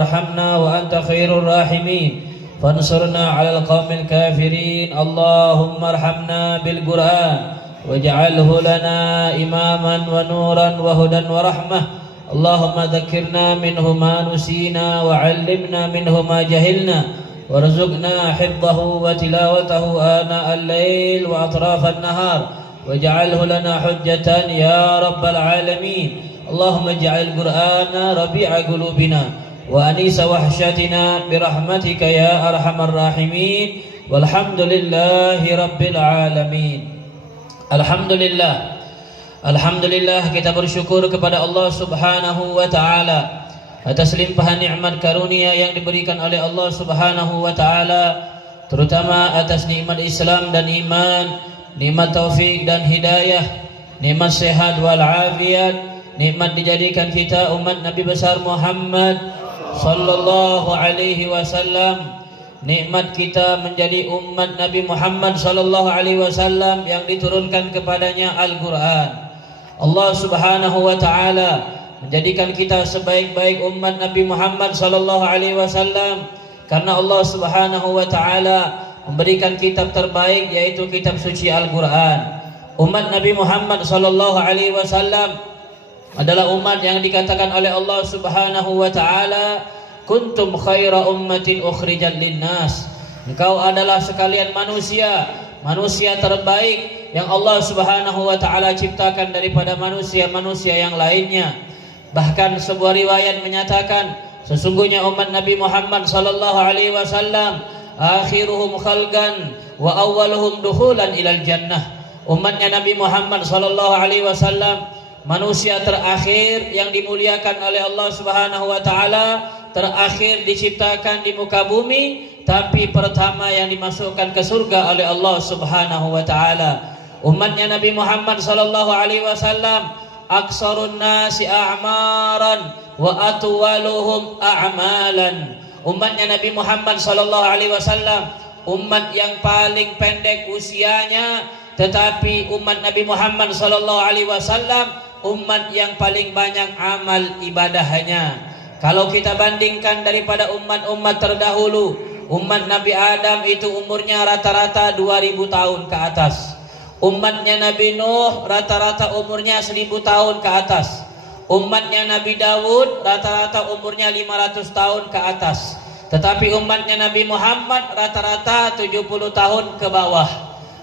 ارحمنا وأنت خير الراحمين فانصرنا على القوم الكافرين. اللهم ارحمنا بالقرآن واجعله لنا إماما ونورا وهدى ورحمة. اللهم ذكرنا منه ما نسينا وعلمنا منه ما جهلنا وارزقنا حفظه وتلاوته آناء الليل وأطراف النهار واجعله لنا حجة يا رب العالمين. اللهم اجعل القرآن ربيع قلوبنا وأنيس وحشتنا برحمتك يا أرحم الراحمين. والحمد لله رب العالمين. Alhamdulillah kita bersyukur kepada Allah Subhanahu wa taala atas limpahan nikmat karunia yang diberikan oleh Allah Subhanahu wa taala, terutama atas nikmat Islam dan iman, nikmat taufik dan hidayah, nikmat sehat wal afiat, nikmat dijadikan kita umat Nabi besar Muhammad sallallahu alaihi wasallam, nikmat kita menjadi umat Nabi Muhammad sallallahu alaihi wasallam yang diturunkan kepadanya Al-Qur'an. Allah Subhanahu wa taala menjadikan kita sebaik-baik umat Nabi Muhammad sallallahu alaihi wasallam karena Allah Subhanahu wa taala memberikan kitab terbaik, yaitu kitab suci Al-Qur'an. Umat Nabi Muhammad sallallahu alaihi wasallam adalah umat yang dikatakan oleh Allah Subhanahu wa taala, kuntum khaira ummatin ukhrijat linnas. Engkau adalah sekalian manusia terbaik yang Allah Subhanahu wa taala ciptakan daripada manusia-manusia yang lainnya. Bahkan sebuah riwayat menyatakan sesungguhnya umat Nabi Muhammad sallallahu alaihi wasallam akhiruhum khalqan wa awwaluhum dukhulan ilal jannah. Umatnya Nabi Muhammad sallallahu alaihi wasallam manusia terakhir yang dimuliakan oleh Allah Subhanahu wa taala, terakhir diciptakan di muka bumi, tapi pertama yang dimasukkan ke surga oleh Allah Subhanahu wa taala. Umatnya Nabi Muhammad sallallahu alaihi wasallam aksarun nasi a'maran wa atwaluhum a'malan. Umatnya Nabi Muhammad sallallahu alaihi wasallam umat yang paling pendek usianya, tetapi umat Nabi Muhammad sallallahu alaihi wasallam umat yang paling banyak amal ibadahnya. Kalau kita bandingkan daripada umat-umat terdahulu, umat Nabi Adam itu umurnya rata-rata 2000 tahun ke atas. Umatnya Nabi Nuh rata-rata umurnya 1000 tahun ke atas. Umatnya Nabi Dawud rata-rata umurnya 500 tahun ke atas. Tetapi umatnya Nabi Muhammad rata-rata 70 tahun ke bawah.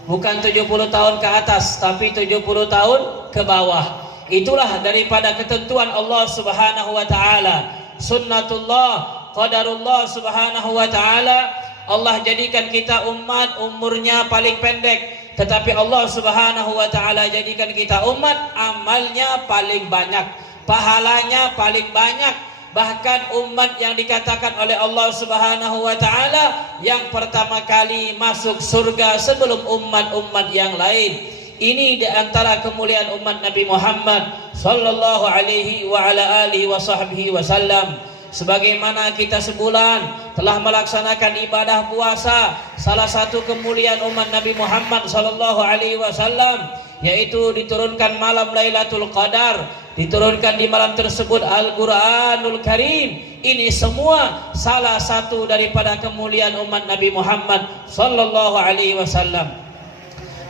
Bukan 70 tahun ke atas, tapi 70 tahun ke bawah. Itulah daripada ketentuan Allah Subhanahu wa taala. Sunnatullah, qadarullah Subhanahu wa taala. Allah jadikan kita umat umurnya paling pendek, tetapi Allah Subhanahu wa taala jadikan kita umat amalnya paling banyak, pahalanya paling banyak. Bahkan umat yang dikatakan oleh Allah Subhanahu wa taala yang pertama kali masuk surga sebelum umat-umat yang lain. Ini di antara kemuliaan umat Nabi Muhammad sallallahu alaihi wa ala alihi wa sahbihi wasallam. Sebagaimana kita sebulan telah melaksanakan ibadah puasa, salah satu kemuliaan umat Nabi Muhammad sallallahu alaihi wasallam yaitu diturunkan malam Lailatul Qadar, diturunkan di malam tersebut Al-Qur'anul Karim. Ini semua salah satu daripada kemuliaan umat Nabi Muhammad sallallahu alaihi wasallam.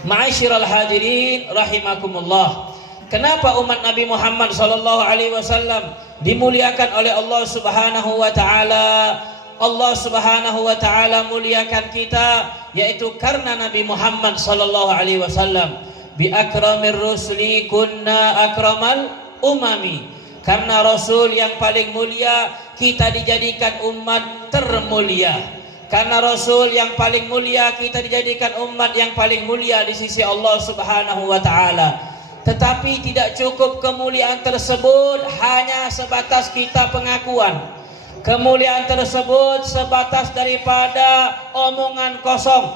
Ma'asyiral hadirin rahimakumullah. Kenapa umat Nabi Muhammad sallallahu alaihi wasallam dimuliakan oleh Allah Subhanahu wa taala? Allah Subhanahu wa taala muliakan kita yaitu karena Nabi Muhammad sallallahu alaihi wasallam bi akramir rusuli kunna akramal umami. Karena Rasul yang paling mulia, kita dijadikan umat termulia. Karena Rasul yang paling mulia, kita dijadikan umat yang paling mulia di sisi Allah Subhanahu wa taala. Tetapi tidak cukup kemuliaan tersebut hanya sebatas kita pengakuan. Kemuliaan tersebut sebatas daripada omongan kosong.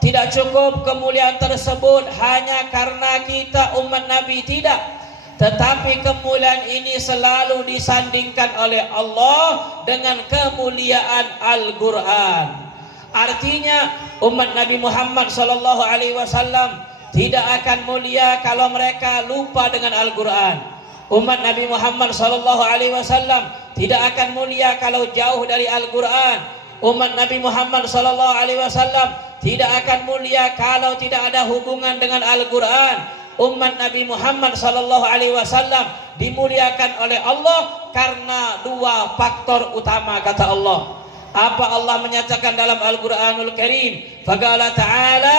Tidak cukup kemuliaan tersebut hanya karena kita umat Nabi, tidak. Tetapi kemuliaan ini selalu disandingkan oleh Allah dengan kemuliaan Al-Qur'an. Artinya umat Nabi Muhammad sallallahu alaihi wasallam tidak akan mulia kalau mereka lupa dengan Al-Qur'an. Umat Nabi Muhammad sallallahu alaihi wasallam tidak akan mulia kalau jauh dari Al-Quran. Umat Nabi Muhammad sallallahu alaihi wasallam tidak akan mulia kalau tidak ada hubungan dengan Al-Quran. Umat Nabi Muhammad sallallahu alaihi wasallam dimuliakan oleh Allah karena dua faktor utama, kata Allah. Apa Allah menyatakan dalam Al-Quranul Karim? Faqala ta'ala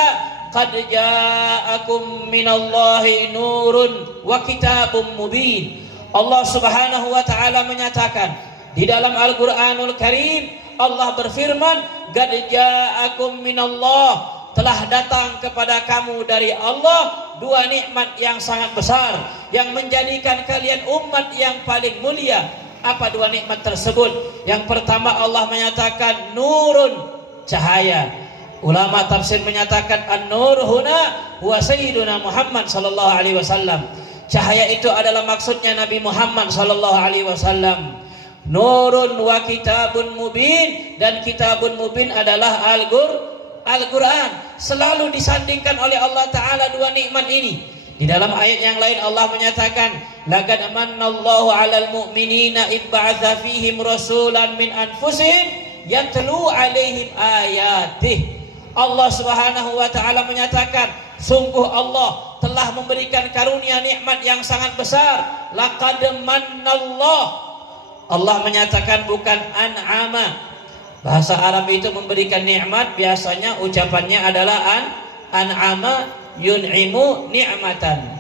qad ja'akum minallahi nurun wa kitabun mubin. Allah Subhanahu wa taala menyatakan di dalam Al-Quranul Karim, Allah berfirman, qad ja'akum minallah, telah datang kepada kamu dari Allah dua nikmat yang sangat besar yang menjadikan kalian umat yang paling mulia. Apa dua nikmat tersebut? Yang pertama, Allah menyatakan nurun, cahaya. Ulama tafsir menyatakan an-nur huna huwa sayyiduna Muhammad sallallahu alaihi wasallam. Cahaya itu adalah maksudnya Nabi Muhammad sallallahu alaihi wasallam. Nurun wa kitabun mubin, dan kitabun mubin adalah Al-Quran. Selalu disandingkan oleh Allah Ta'ala dua nikmat ini. Di dalam ayat yang lain Allah menyatakan, laqad manallahu 'alal mu'minina id ba'atsa fihim rasulan min anfusihim yatlu 'alaihim ayatih. Allah Subhanahu wa taala menyatakan, sungguh Allah telah memberikan karunia nikmat yang sangat besar. Laqad manallahu, Allah menyatakan bukan an'ama. Bahasa Arab itu memberikan nikmat biasanya ucapannya adalah an'ama yun'imu ni'matan.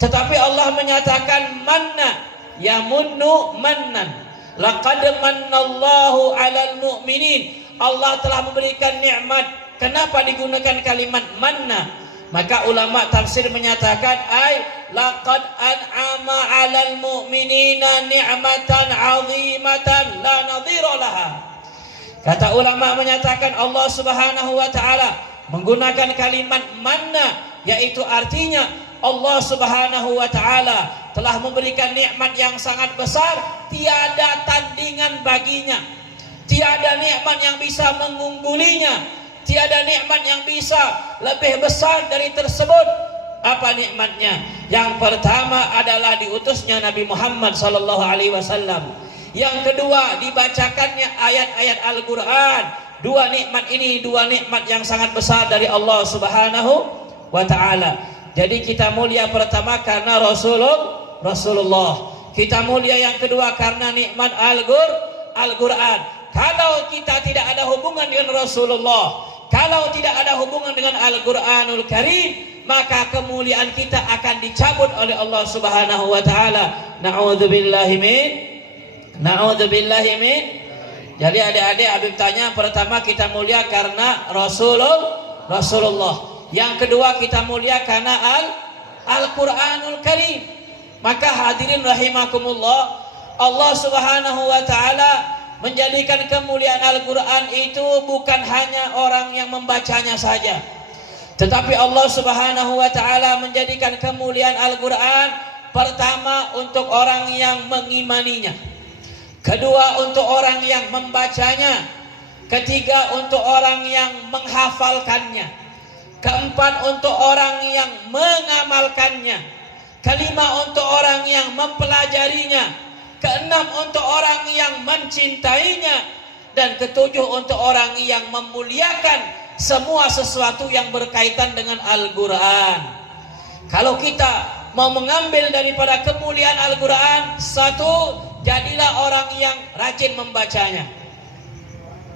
Tetapi Allah menyatakan manna, yamunnu mannan. Laqad mannallahu 'alal mu'minin. Allah telah memberikan nikmat. Kenapa digunakan kalimat manna? Maka ulama tafsir menyatakan laqad an'ama 'alal mu'minina ni'matan 'azimatan la nadhira laha. Kata ulama menyatakan Allah Subhanahu wa taala menggunakan kalimat manna, yaitu artinya Allah Subhanahu wa taala telah memberikan nikmat yang sangat besar, tiada tandingan baginya. Tiada nikmat yang bisa mengunggulinya, tiada nikmat yang bisa lebih besar dari tersebut. Apa nikmatnya? Yang pertama adalah diutusnya Nabi Muhammad sallallahu alaihi wasallam. Yang kedua, dibacakannya ayat-ayat Al-Quran. Dua nikmat ini, dua nikmat yang sangat besar dari Allah Subhanahu wa ta'ala. Jadi kita mulia pertama karena Rasulullah. Kita mulia yang kedua karena nikmat Al-Quran. Kalau kita tidak ada hubungan dengan Rasulullah, kalau tidak ada hubungan dengan Al-Quranul Karim, maka kemuliaan kita akan dicabut oleh Allah Subhanahu wa ta'ala. Na'udzubillahi min. Jadi adik-adik, Habib tanya, pertama kita mulia karena Rasulullah. Yang kedua kita mulia karena Al-Quranul Karim. Maka hadirin rahimakumullah, Allah Subhanahu wa ta'ala menjadikan kemuliaan Al-Quran itu bukan hanya orang yang membacanya saja, tetapi Allah Subhanahu wa ta'ala menjadikan kemuliaan Al-Quran pertama untuk orang yang mengimaninya, kedua untuk orang yang membacanya, ketiga untuk orang yang menghafalkannya, keempat untuk orang yang mengamalkannya, kelima untuk orang yang mempelajarinya, keenam untuk orang yang mencintainya, dan ketujuh untuk orang yang memuliakan semua sesuatu yang berkaitan dengan Al-Quran. Kalau kita mau mengambil daripada kemuliaan Al-Quran, satu, jadilah orang yang rajin membacanya.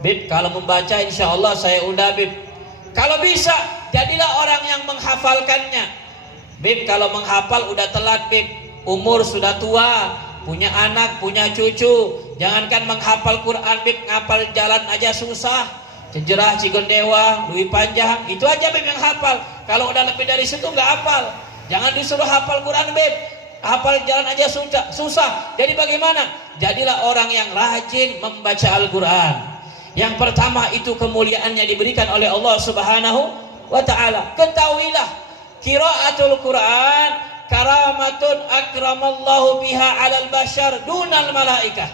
Bib, kalau membaca insya Allah saya udah Bib. Kalau bisa, jadilah orang yang menghafalkannya. Bib, kalau menghafal udah telat Bib, umur sudah tua, punya anak, punya cucu. Jangankan menghafal Quran Bib, ngapal jalan aja susah. Cejerah, Cigondewa, Dwi Panjang, itu aja Bib yang hafal. Kalau udah lebih dari situ nggak hafal. Jangan disuruh hafal Quran Bib, hafal jalan aja susah. Jadi bagaimana? Jadilah orang yang rajin membaca Al-Quran. Yang pertama itu kemuliaannya diberikan oleh Allah Subhanahu wa ta'ala. Ketahuilah, qiraatul Quran karamatun akramallahu biha 'alal bashar dunal malaikah.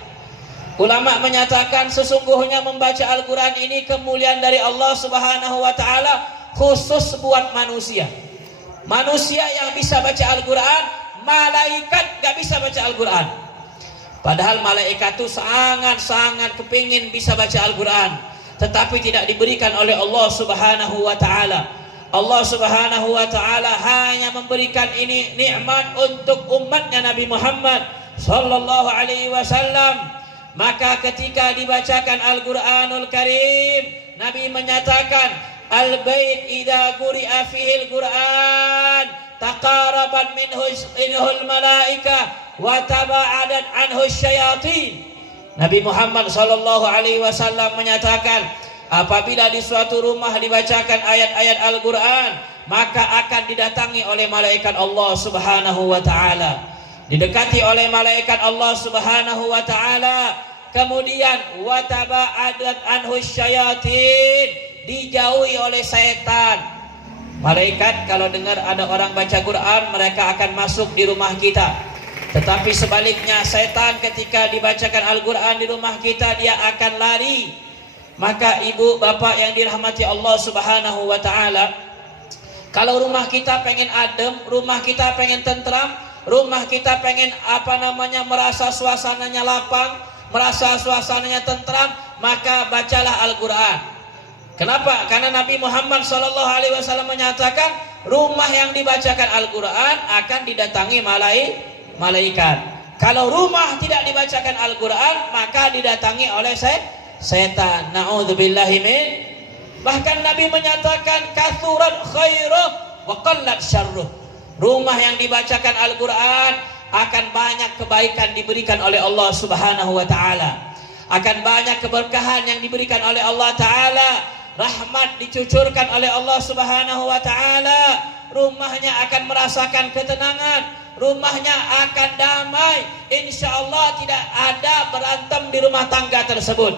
Ulama menyatakan sesungguhnya membaca Al-Quran ini kemuliaan dari Allah Subhanahu wa ta'ala khusus buat manusia. Manusia yang bisa baca Al-Quran, malaikat gak bisa baca Al-Quran. Padahal malaikat itu sangat-sangat kepingin bisa baca Al-Quran, tetapi tidak diberikan oleh Allah Subhanahu wa Ta'ala. Allah Subhanahu wa Ta'ala hanya memberikan ini nikmat untuk umatnya Nabi Muhammad sallallahu alaihi wasallam. Maka ketika dibacakan Al-Quranul Karim, Nabi menyatakan, al-bait idza quri'a fihil Quran taqarabat minhul malaikah wa taba'adat anhu syayatin. Nabi Muhammad sallallahu alaihi wasallam menyatakan, apabila di suatu rumah dibacakan ayat-ayat Al-Quran, maka akan didatangi oleh malaikat Allah Subhanahu wa Ta'ala, didekati oleh malaikat Allah Subhanahu wa Ta'ala. Kemudian wa taba'adat anhu syayatin, dijauhi oleh setan. Malaikat kalau dengar ada orang baca Quran, mereka akan masuk di rumah kita. Tetapi sebaliknya, setan ketika dibacakan Al-Quran di rumah kita, dia akan lari. Maka ibu bapak yang dirahmati Allah Subhanahu wa Ta'ala, kalau rumah kita pengen adem, rumah kita pengen tentram, rumah kita pengen merasa suasananya lapang, merasa suasananya tentram, maka bacalah Al-Quran. Kenapa? Karena Nabi Muhammad SAW menyatakan, rumah yang dibacakan Al-Quran akan didatangi malaikat. Kalau rumah tidak dibacakan Al-Quran, maka didatangi oleh setan. Na'udzubillahi min. Bahkan Nabi menyatakan, kathurat khairuh wa qallat syarruh. Rumah yang dibacakan Al-Quran akan banyak kebaikan diberikan oleh Allah Subhanahu wa Ta'ala, akan banyak keberkahan yang diberikan oleh Allah Ta'ala, rahmat dicucurkan oleh Allah Subhanahu wa Ta'ala. Rumahnya akan merasakan ketenangan, rumahnya akan damai. Insya Allah tidak ada berantem di rumah tangga tersebut.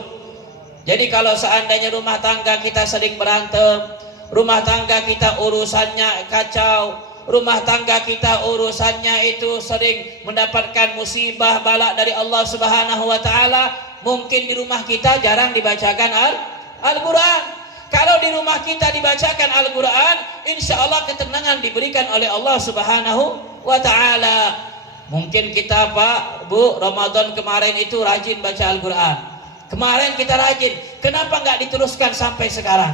Jadi kalau seandainya rumah tangga kita sering berantem, rumah tangga kita urusannya kacau, rumah tangga kita urusannya itu sering mendapatkan musibah bala dari Allah Subhanahu wa Ta'ala, mungkin di rumah kita jarang dibacakan Al-Quran. Kalau di rumah kita dibacakan Al-Quran, insya Allah ketenangan diberikan oleh Allah Subhanahu wa Ta'ala. Mungkin kita Pak, Bu, Ramadan kemarin itu rajin baca Al-Quran. Kemarin kita rajin, kenapa nggak diteruskan sampai sekarang?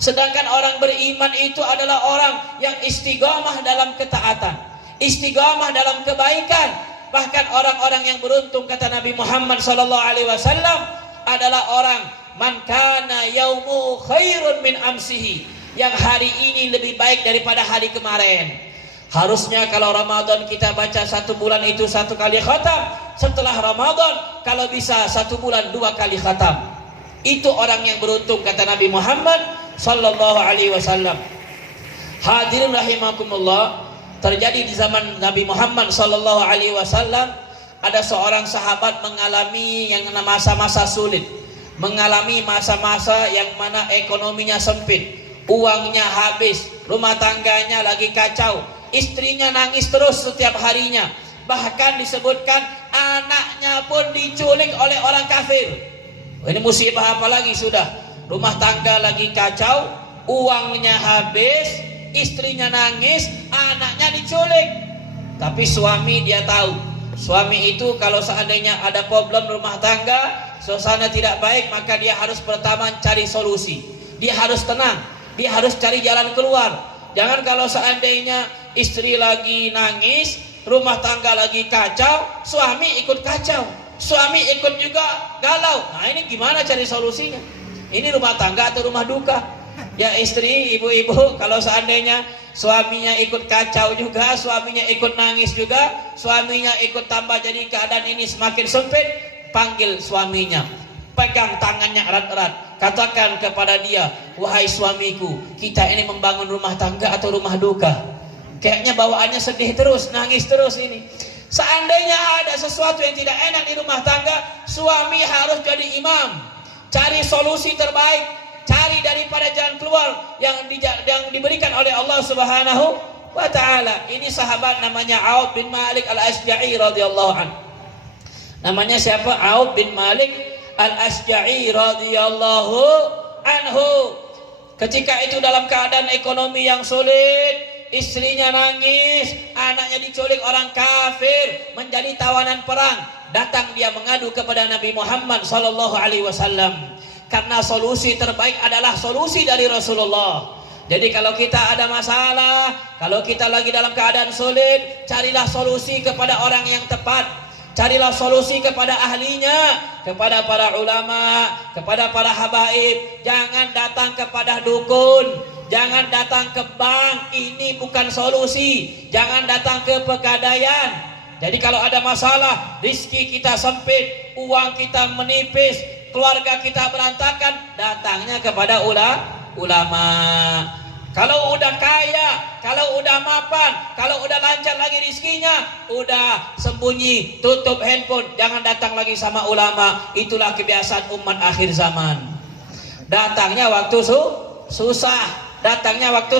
Sedangkan orang beriman itu adalah orang yang istiqamah dalam ketaatan, istiqamah dalam kebaikan. Bahkan orang-orang yang beruntung, kata Nabi Muhammad SAW, adalah orang man kana yaumu khairun min amsihi, yang hari ini lebih baik daripada hari kemarin. Harusnya kalau Ramadan kita baca 1 bulan itu 1 kali khatam. Setelah Ramadan kalau bisa 1 bulan 2 kali khatam. Itu orang yang beruntung, kata Nabi Muhammad sallallahu alaihi wasallam. Hadirin rahimakumullah, terjadi di zaman Nabi Muhammad sallallahu alaihi wasallam, ada seorang sahabat mengalami yang masa-masa sulit, mengalami masa-masa yang mana ekonominya sempit, uangnya habis, rumah tangganya lagi kacau, istrinya nangis terus setiap harinya, bahkan disebutkan anaknya pun diculik oleh orang kafir. Ini musibah apa lagi sudah? Rumah tangga lagi kacau, uangnya habis, istrinya nangis, anaknya diculik. Tapi suami dia tahu, suami itu kalau seandainya ada problem rumah tangga, suasana tidak baik, maka dia harus pertama cari solusi. Dia harus tenang, dia harus cari jalan keluar. Jangan kalau seandainya istri lagi nangis, rumah tangga lagi kacau, suami ikut kacau, suami ikut juga galau. Nah ini gimana cari solusinya? Ini rumah tangga atau rumah duka? Ya istri, ibu-ibu, kalau seandainya suaminya ikut kacau juga, suaminya ikut nangis juga, suaminya ikut tambah jadi keadaan ini semakin sempit, panggil suaminya, pegang tangannya erat-erat, katakan kepada dia, wahai suamiku, kita ini membangun rumah tangga atau rumah duka? Kayaknya bawaannya sedih terus, nangis terus ini. Seandainya ada sesuatu yang tidak enak di rumah tangga, suami harus jadi imam, cari solusi terbaik, cari daripada jalan keluar yang diberikan oleh Allah Subhanahu wa Ta'ala. Ini sahabat namanya Auf bin Malik al-Ashja'i radhiyallahu anhu. Namanya siapa? Auf bin Malik al-Ashja'i radhiyallahu anhu. Ketika itu dalam keadaan ekonomi yang sulit, istrinya nangis, anaknya diculik orang kafir, menjadi tawanan perang. datang dia mengadu kepada Nabi Muhammad sallallahu alaihi wasallam. Karena solusi terbaik adalah solusi dari Rasulullah. Jadi kalau kita ada masalah, kalau kita lagi dalam keadaan sulit, carilah solusi kepada orang yang tepat. Carilah solusi kepada ahlinya, kepada para ulama, kepada para habaib. Jangan datang kepada dukun, jangan datang ke bank, ini bukan solusi. Jangan datang ke pegadaian. Jadi kalau ada masalah, rizki kita sempit, uang kita menipis, keluarga kita berantakan, datangnya kepada ulama. Kalau udah kaya, kalau udah mapan, kalau udah lancar lagi rizkinya, udah sembunyi, tutup handphone, jangan datang lagi sama ulama. Itulah kebiasaan umat akhir zaman. Datangnya waktu susah, datangnya waktu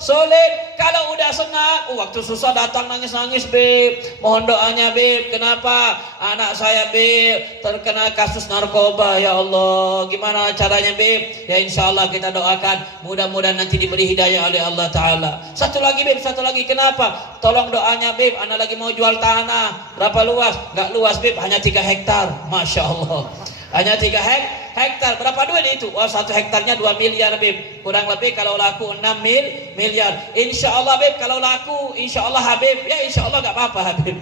sulit. Kalau udah senang, waktu susah datang nangis-nangis, beb. Mohon doanya, beb. Kenapa? Anak saya, beb, terkena kasus narkoba. Ya Allah, gimana caranya, beb? Ya insya Allah kita doakan, mudah-mudahan nanti diberi hidayah oleh Allah Ta'ala. Satu lagi, beb, satu lagi. Kenapa? Tolong doanya, beb. Anak lagi mau jual tanah. Berapa luas? Gak luas, beb, hanya 3 hektar. Masya Allah, hanya 3 hektar. Berapa duit itu? Wah, 1 hektarnya 2 miliar, beb. Kurang lebih kalau laku 6 miliar. Insya Allah, beb, kalau laku, insya Allah, Habib. Ya insya Allah gak apa-apa, Habib.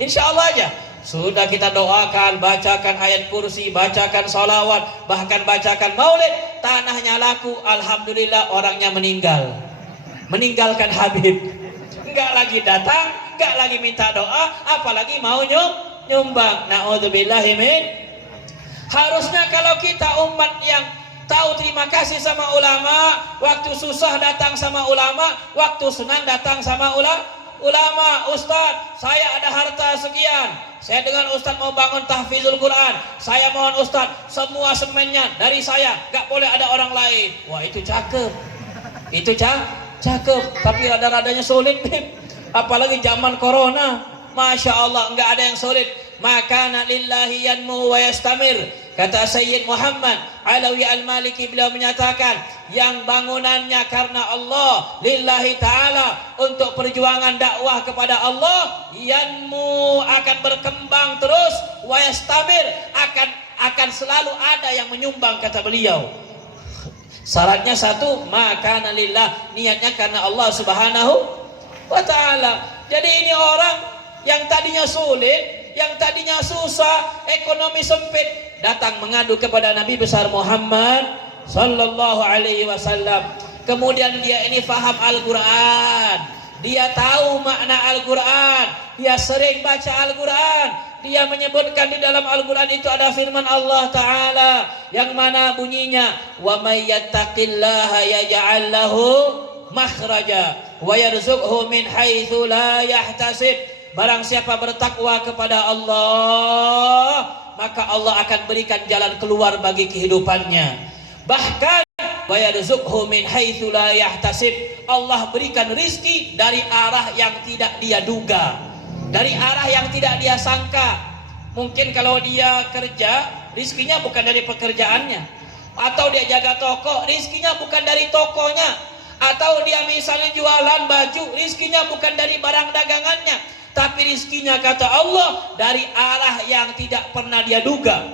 Insya Allah aja. Sudah kita doakan, bacakan ayat kursi, bacakan sholawat, bahkan bacakan maulid. Tanahnya laku, alhamdulillah, orangnya meninggal. Meninggalkan Habib. Enggak lagi datang, enggak lagi minta doa, apalagi mau nyumbang. Na'udzubillahi min. Harusnya kalau kita umat yang tahu terima kasih sama ulama, waktu susah datang sama ulama, waktu senang datang sama ulama. Ustadz, saya ada harta sekian, saya dengan Ustadz mau bangun tahfizul Quran, saya mohon Ustadz semua semennya dari saya, gak boleh ada orang lain. Wah, itu cakep, itu cakep, tapi rada-radanya sulit, apalagi zaman corona. Masya Allah, nggak ada yang sulit. Maka lillahi yanmu wa yastamir. Kata Sayyid Muhammad Alawi Al-Maliki, beliau menyatakan yang bangunannya karena Allah, lillahi ta'ala, untuk perjuangan dakwah kepada Allah, yanmu akan berkembang terus, wa yastamir, akan selalu ada yang menyumbang, kata beliau. Syaratnya satu, maka lillah, niatnya karena Allah Subhanahu wa ta'ala. Jadi ini orang yang tadinya sulit, yang tadinya susah, ekonomi sempit, datang mengadu kepada Nabi besar Muhammad sallallahu alaihi wasallam. Kemudian dia ini faham Al-Quran, dia tahu makna Al-Quran, dia sering baca Al-Quran. Dia menyebutkan di dalam Al-Quran itu ada firman Allah Ta'ala yang mana bunyinya, wa may yattaqillaha yaj'al lahu makhraja wa yarzuqhu min haitsu la yahtasib. Barang siapa bertakwa kepada Allah, maka Allah akan berikan jalan keluar bagi kehidupannya. Bahkan wa yarzuqhu min haitsu la yahtasib, Allah berikan rizki dari arah yang tidak dia duga, dari arah yang tidak dia sangka. Mungkin kalau dia kerja, rizkinya bukan dari pekerjaannya, atau dia jaga toko, rizkinya bukan dari tokonya, atau dia misalnya jualan baju, rizkinya bukan dari barang dagangannya, tapi rizkinya, kata Allah, dari arah yang tidak pernah dia duga.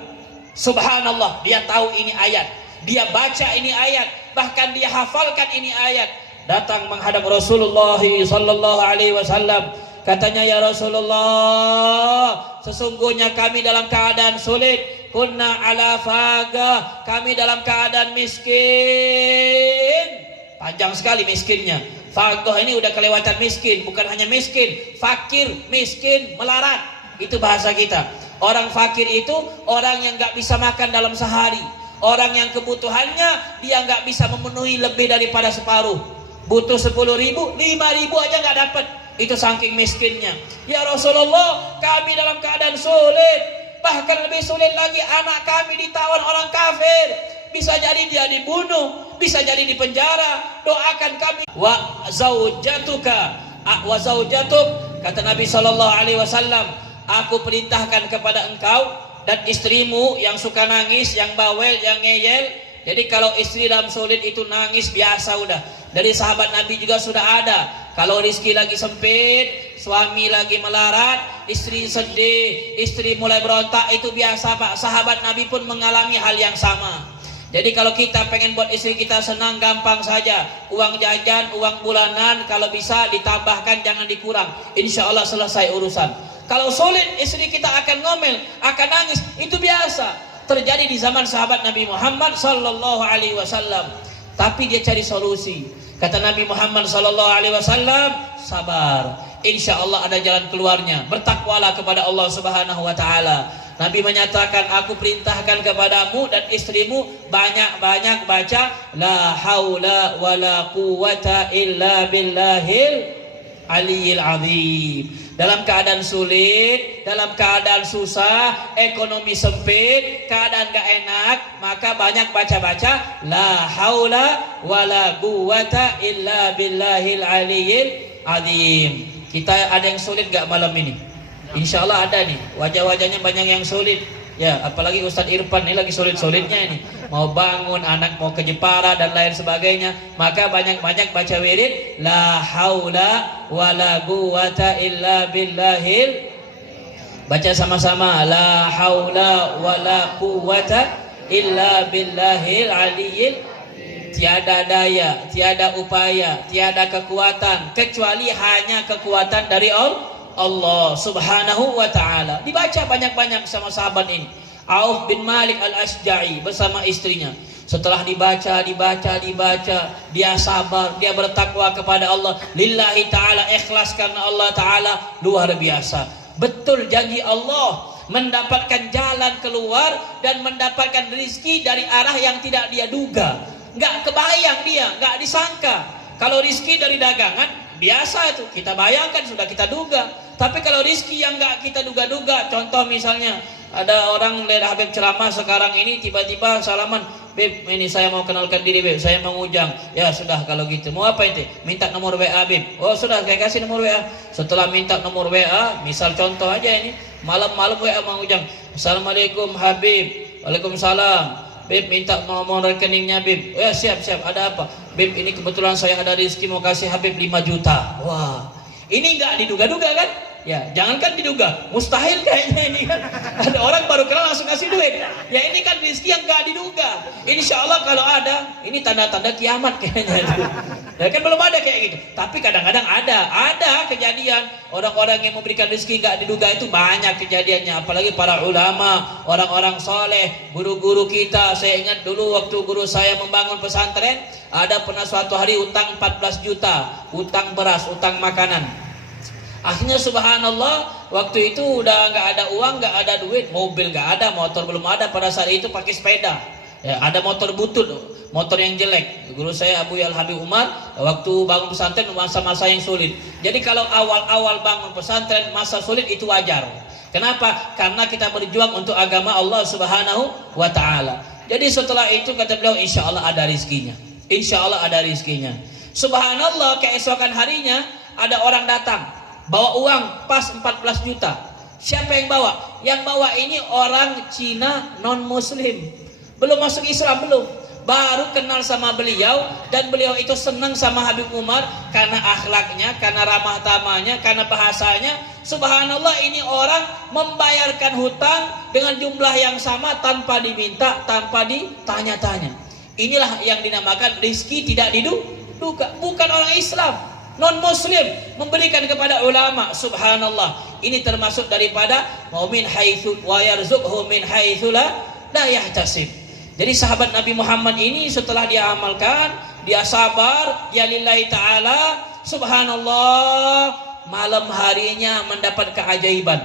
Subhanallah, dia tahu ini ayat, dia baca ini ayat, bahkan dia hafalkan ini ayat. Datang menghadap Rasulullah sallallahu alaihi wasallam, katanya, ya Rasulullah, sesungguhnya kami dalam keadaan sulit, kunna ala faga, kami dalam keadaan miskin. Panjang sekali miskinnya. Fagoh ini udah kelewatan miskin, bukan hanya miskin, fakir, miskin, melarat. Itu bahasa kita. Orang fakir itu orang yang gak bisa makan dalam sehari, orang yang kebutuhannya dia gak bisa memenuhi lebih daripada separuh. Butuh 10.000, 5.000 aja gak dapat. Itu saking miskinnya. Ya Rasulullah, kami dalam keadaan sulit, bahkan lebih sulit lagi, anak kami ditawan orang kafir. Bisa jadi dia dibunuh, bisa jadi di penjara. Doakan kami. Wa zaujatuka, wa zaujatuk, kata Nabi sallallahu alaihi wasallam, aku perintahkan kepada engkau dan istrimu yang suka nangis, yang bawel, yang ngeyel. Jadi kalau istri dalam sulit itu nangis biasa udah. Dari sahabat Nabi juga sudah ada. Kalau rizki lagi sempit, suami lagi melarat, istri sedih, istri mulai berontak, itu biasa Pak. Sahabat Nabi pun mengalami hal yang sama. Jadi kalau kita pengen buat istri kita senang, gampang saja. Uang jajan, uang bulanan, kalau bisa ditambahkan, jangan dikurang. Insya Allah selesai urusan. Kalau sulit, istri kita akan ngomel, akan nangis. Itu biasa. Terjadi di zaman sahabat Nabi Muhammad Sallallahu Alaihi Wasallam. Tapi dia cari solusi. Kata Nabi Muhammad Sallallahu Alaihi Wasallam, sabar. Insya Allah ada jalan keluarnya. Bertakwalah kepada Allah Subhanahu Wa Taala. Nabi menyatakan, aku perintahkan kepadamu dan istrimu banyak-banyak baca la haula wala quwata illa billahil aliyil azim. Dalam keadaan sulit, dalam keadaan susah, ekonomi sempit, keadaan gak enak, maka banyak baca-baca la haula wala quwata illa billahil aliyil azim. Kita ada yang sulit gak malam ini? Insya Allah ada nih, wajah-wajahnya banyak yang sulit. Ya, apalagi Ustadz Irfan ini lagi sulit-sulitnya ini. Mau bangun, anak mau ke Jepara dan lain sebagainya. Maka banyak-banyak baca wirid la haula wala quwata illa billahil. Baca sama-sama la haula wala quwata illa billahil aliyil. Tiada daya, tiada upaya, tiada kekuatan kecuali hanya kekuatan dari Allah Subhanahu Wa Ta'ala. Dibaca banyak-banyak sama sahabat ini. Auf bin Malik al-Ashja'i bersama istrinya. Setelah dibaca, dia sabar, dia bertakwa kepada Allah. Lillahi Ta'ala, ikhlas karena Allah Ta'ala. Luar biasa. Betul janji Allah, mendapatkan jalan keluar dan mendapatkan rezeki dari arah yang tidak dia duga. Nggak kebayang dia, nggak disangka. Kalau rezeki dari dagangan, biasa itu, kita bayangkan, sudah kita duga. Tapi kalau rizki yang nggak kita duga-duga, contoh misalnya ada orang lihat Habib ceramah sekarang ini, tiba-tiba salaman, Beb, ini saya mau kenalkan diri Beb, saya mau ngujang. Ya sudah kalau gitu, mau apa itu? Minta nomor WA Beb. Oh sudah, saya kasih nomor WA. Setelah minta nomor WA, misal contoh aja ini, malam-malam WA mau ngujang. Assalamualaikum Habib. Waalaikumsalam. Beb minta nomor rekeningnya Beb. Oh ya siap, ada apa? Beb ini kebetulan saya ada rizki mau kasih Habib 5 juta. Wah, ini nggak diduga-duga kan? Ya, jangankan diduga, mustahil kayaknya ini kan. Ada orang baru kenal langsung kasih duit. Ya ini kan rezeki yang gak diduga. Insya Allah kalau ada, ini tanda-tanda kiamat kayaknya. Ya kan belum ada kayak gitu. Tapi kadang-kadang ada kejadian orang-orang yang memberikan rezeki gak diduga, itu banyak kejadiannya. Apalagi para ulama, orang-orang soleh, guru-guru kita. Saya ingat dulu waktu guru saya membangun pesantren, ada pernah suatu hari utang 14 juta, utang beras, utang makanan. Akhirnya subhanallah, waktu itu udah nggak ada uang, nggak ada duit, mobil nggak ada, motor belum ada pada saat itu, pakai sepeda. Ya, ada motor butut, motor yang jelek. Guru saya Abu Yal Habib Umar, waktu bangun pesantren masa-masa yang sulit. Jadi kalau awal-awal bangun pesantren masa sulit itu wajar. Kenapa? Karena kita berjuang untuk agama Allah Subhanahu Wa Taala. Jadi setelah itu kata beliau, insya Allah ada rizkinya. Insya Allah ada rizkinya. Subhanallah, keesokan harinya ada orang datang, bawa uang pas 14 juta. Siapa yang bawa? Yang bawa ini orang Cina non muslim, belum masuk Islam, baru kenal sama beliau. Dan beliau itu senang sama Habib Umar karena akhlaknya, karena ramah tamahnya, karena bahasanya. Subhanallah, ini orang membayarkan hutang dengan jumlah yang sama tanpa diminta, tanpa ditanya-tanya. Inilah yang dinamakan rizki tidak diduga. Bukan orang Islam, non muslim memberikan kepada ulama. Subhanallah, ini termasuk daripada min haitsu wa yarzuqhu min haitsu la yahtasib. Jadi sahabat Nabi Muhammad ini setelah dia amalkan, dia sabar, dia lillahi ta'ala, subhanallah, malam harinya mendapat keajaiban.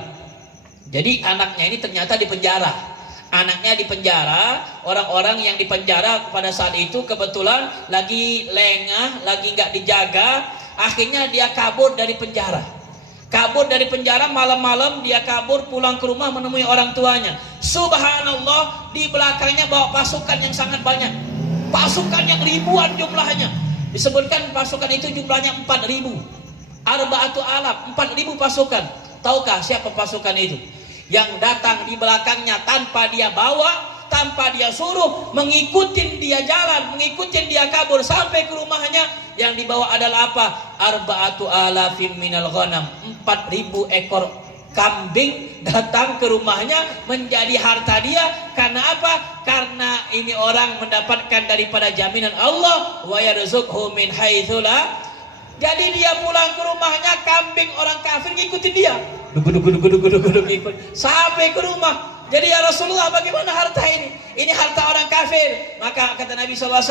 Jadi anaknya ini ternyata di penjara. Anaknya di penjara, orang-orang yang di penjara pada saat itu kebetulan lagi lengah, lagi nggak dijaga. Akhirnya dia kabur dari penjara. Kabur dari penjara malam-malam, dia kabur pulang ke rumah menemui orang tuanya. Subhanallah, di belakangnya bawa pasukan yang sangat banyak. Pasukan yang ribuan jumlahnya. Disebutkan pasukan itu jumlahnya 4.000. Arba'atu alaf, 4.000 pasukan. Tahukah siapa pasukan itu? Yang datang di belakangnya tanpa dia bawa, tanpa dia suruh, mengikutin dia jalan, mengikutin dia kabur sampai ke rumahnya. Yang dibawa adalah apa? arba'atu alafim minal ghanam, 4.000 ekor kambing datang ke rumahnya menjadi harta dia. Karena apa? Karena ini orang mendapatkan daripada jaminan Allah, wa yarzuqhu min haitsu la. Jadi dia pulang ke rumahnya, kambing orang kafir ngikutin dia, duguk ikut sampai ke rumah. Jadi ya Rasulullah, bagaimana harta ini? Ini harta orang kafir. Maka kata Nabi SAW,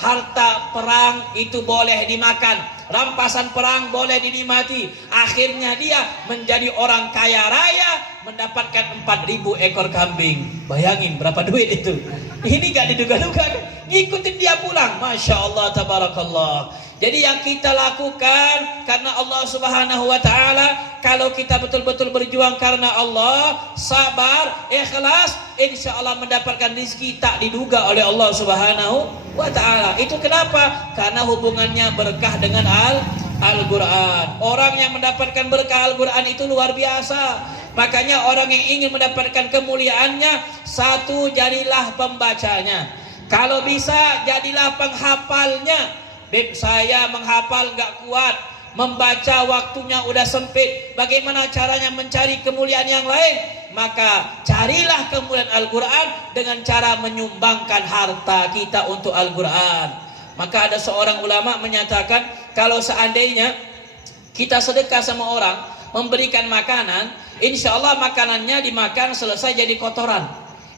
harta perang itu boleh dimakan, rampasan perang boleh dinikmati. Akhirnya dia menjadi orang kaya raya, mendapatkan 4.000 ekor kambing. Bayangin berapa duit itu. Ini gak diduga-duga, ngikutin dia pulang. Masya Allah, tabarakallah. Jadi yang kita lakukan karena Allah Subhanahu wa Ta'ala, kalau kita betul-betul berjuang karena Allah, sabar, ikhlas, insya Allah mendapatkan rezeki tak diduga oleh Allah Subhanahu wa Ta'ala. Itu kenapa? Karena hubungannya berkah dengan Al-Quran. Orang yang mendapatkan berkah Al-Quran itu luar biasa. Makanya orang yang ingin mendapatkan kemuliaannya, satu, jadilah pembacanya. Kalau bisa jadilah penghafalnya. Beb, saya menghafal gak kuat, membaca waktunya udah sempit, bagaimana caranya mencari kemuliaan yang lain? Maka carilah kemuliaan Al-Quran dengan cara menyumbangkan harta kita untuk Al-Quran. Maka ada seorang ulama menyatakan, kalau seandainya kita sedekah sama orang, memberikan makanan, insya Allah makanannya dimakan selesai jadi kotoran.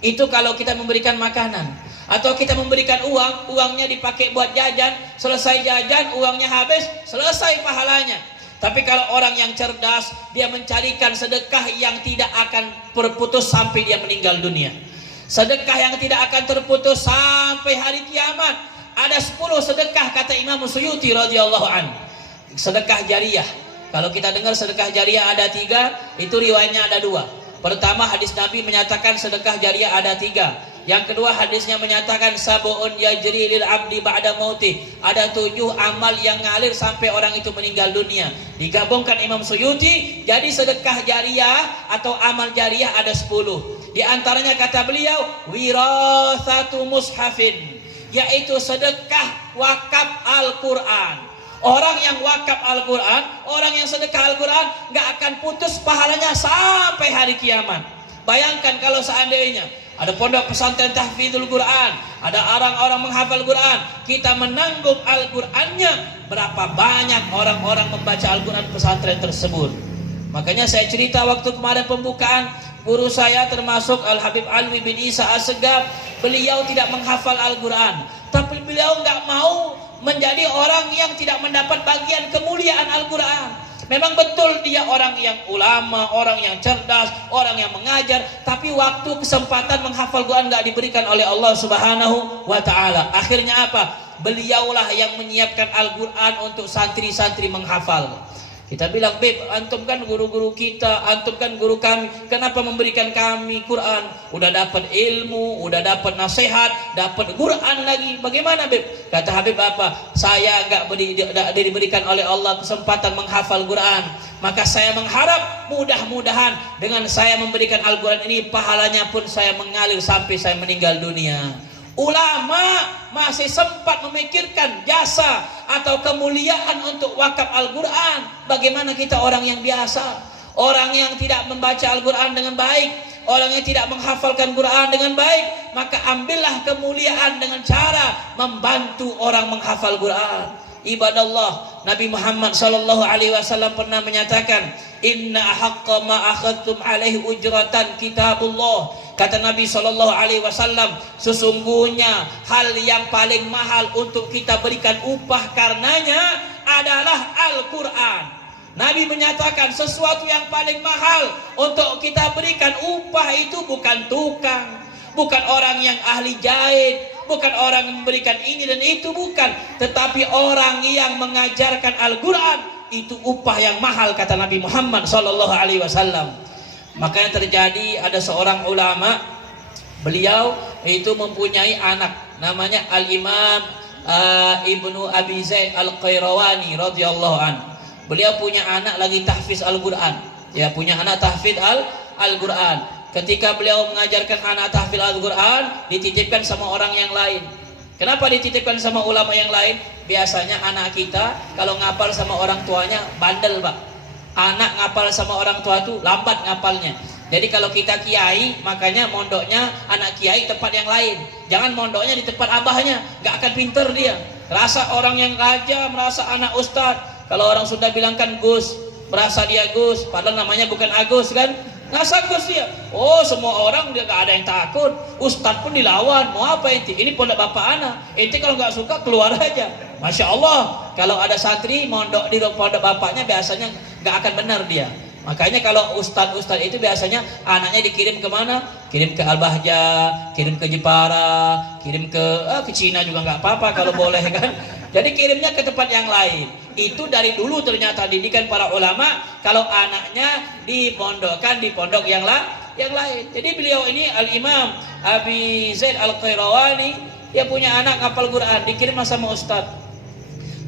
Itu kalau kita memberikan makanan. Atau kita memberikan uang, uangnya dipakai buat jajan, selesai jajan, uangnya habis, selesai pahalanya. Tapi kalau orang yang cerdas, dia mencarikan sedekah yang tidak akan terputus sampai dia meninggal dunia. Sedekah yang tidak akan terputus sampai hari kiamat. Ada 10 sedekah, kata Imam Suyuti radhiyallahu an. Sedekah jariyah. Kalau kita dengar sedekah jariyah ada 3, itu riwayatnya ada 2. Pertama, hadis Nabi menyatakan sedekah jariyah ada 3. Yang kedua, hadisnya menyatakan sab'un yajri lil abdi ba'da mautih. Ada 7 amal yang ngalir sampai orang itu meninggal dunia. Digabungkan Imam Suyuti, jadi sedekah jariyah atau amal jariyah ada 10. Di antaranya kata beliau, wirathatu mushafin, yaitu sedekah wakaf Al-Quran. Orang yang wakaf Al-Quran, orang yang sedekah Al-Quran, gak akan putus pahalanya sampai hari kiamat. Bayangkan kalau seandainya ada pondok pesantren tahfidzul Quran, ada orang-orang menghafal Quran, kita menanggung Al-Qurannya, berapa banyak orang-orang membaca Al-Quran pesantren tersebut. Makanya saya cerita waktu kemarin pembukaan, guru saya termasuk Al-Habib Alwi bin Isa As-Segaf, beliau tidak menghafal Al-Quran, tapi beliau nggak mau menjadi orang yang tidak mendapat bagian kemuliaan Al-Quran. Memang betul dia orang yang ulama, orang yang cerdas, orang yang mengajar, tapi waktu kesempatan menghafal Quran nggak diberikan oleh Allah Subhanahu wa Ta'ala. Akhirnya apa? Beliaulah yang menyiapkan Al-Quran untuk santri-santri menghafal. Kita bilang, Beb, antum kan guru-guru kita, antum kan guru kami, kenapa memberikan kami Quran? Udah dapat ilmu, udah dapat nasihat, dapat Quran lagi, bagaimana, Beb? Kata Habib apa? Saya nggak diberikan oleh Allah kesempatan menghafal Quran, maka saya mengharap mudah-mudahan dengan saya memberikan Al-Quran ini, pahalanya pun saya mengalir sampai saya meninggal dunia. Ulama masih sempat memikirkan jasa atau kemuliaan untuk wakaf Al-Quran. Bagaimana kita orang yang biasa, orang yang tidak membaca Al-Quran dengan baik, orang yang tidak menghafalkan Quran dengan baik, maka ambillah kemuliaan dengan cara membantu orang menghafal Quran. Ibadallah, Nabi Muhammad SAW pernah menyatakan, inna haqqa ma akhadtum alaihi ujratan kitabullah. Kata Nabi SAW, sesungguhnya hal yang paling mahal untuk kita berikan upah karenanya adalah Al-Quran. Nabi menyatakan sesuatu yang paling mahal untuk kita berikan upah itu bukan tukang, bukan orang yang ahli jahit, bukan orang yang memberikan ini dan itu, bukan, tetapi orang yang mengajarkan Al-Quran. Itu upah yang mahal, kata Nabi Muhammad SAW. Maka yang terjadi, ada seorang ulama, beliau itu mempunyai anak namanya Al-Imam Ibnu Abi Zaid Al-Qayrawani radhiyallahu an. Beliau punya anak lagi tahfiz Al-Quran, ya, punya anak tahfiz Al-Quran. Ketika beliau mengajarkan anak tahfiz Al-Quran, dititipkan sama orang yang lain. Kenapa dititipkan sama ulama yang lain? Biasanya anak kita kalau ngapal sama orang tuanya bandel, Pak. Anak ngapal sama orang tua tuh lambat ngapalnya. Jadi kalau kita kiai, makanya mondoknya anak kiai tempat yang lain. Jangan mondoknya di tempat abahnya, nggak akan pinter dia. Rasa orang yang raja, merasa anak ustad. Kalau orang Sunda bilang kan Gus, merasa dia Gus, padahal namanya bukan Agus kan? Nggak Gus dia. Oh, semua orang dia nggak ada yang takut. Ustadz pun dilawan. Mau apa inti? Ini pondok bapak anak. Inti kalau nggak suka keluar aja. Masya Allah. Kalau ada santri mondok di pondok bapaknya biasanya nggak akan benar dia. Makanya kalau ustadz itu biasanya anaknya dikirim kemana? Kirim ke Al-Bahja, kirim ke Jepara, kirim ke Cina juga nggak apa-apa kalau boleh kan. Jadi kirimnya ke tempat yang lain. Itu dari dulu ternyata didikan para ulama kalau anaknya dipondokkan di pondok yang lain. Jadi beliau ini Al-Imam Abi Zaid Al-Qayrawani, dia punya anak ngapal Quran, dikirim sama ustadz.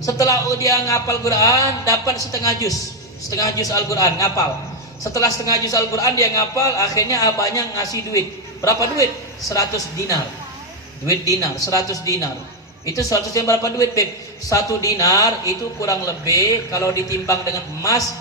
Setelah dia ngapal Quran dapat setengah juz Al-Quran ngapal. Setelah setengah juz Al-Quran dia ngapal, akhirnya abahnya ngasih duit. Berapa duit? 100 dinar. Duit dinar, 100 dinar. Itu 100 yang berapa duit, Beb? 1 dinar itu kurang lebih kalau ditimbang dengan emas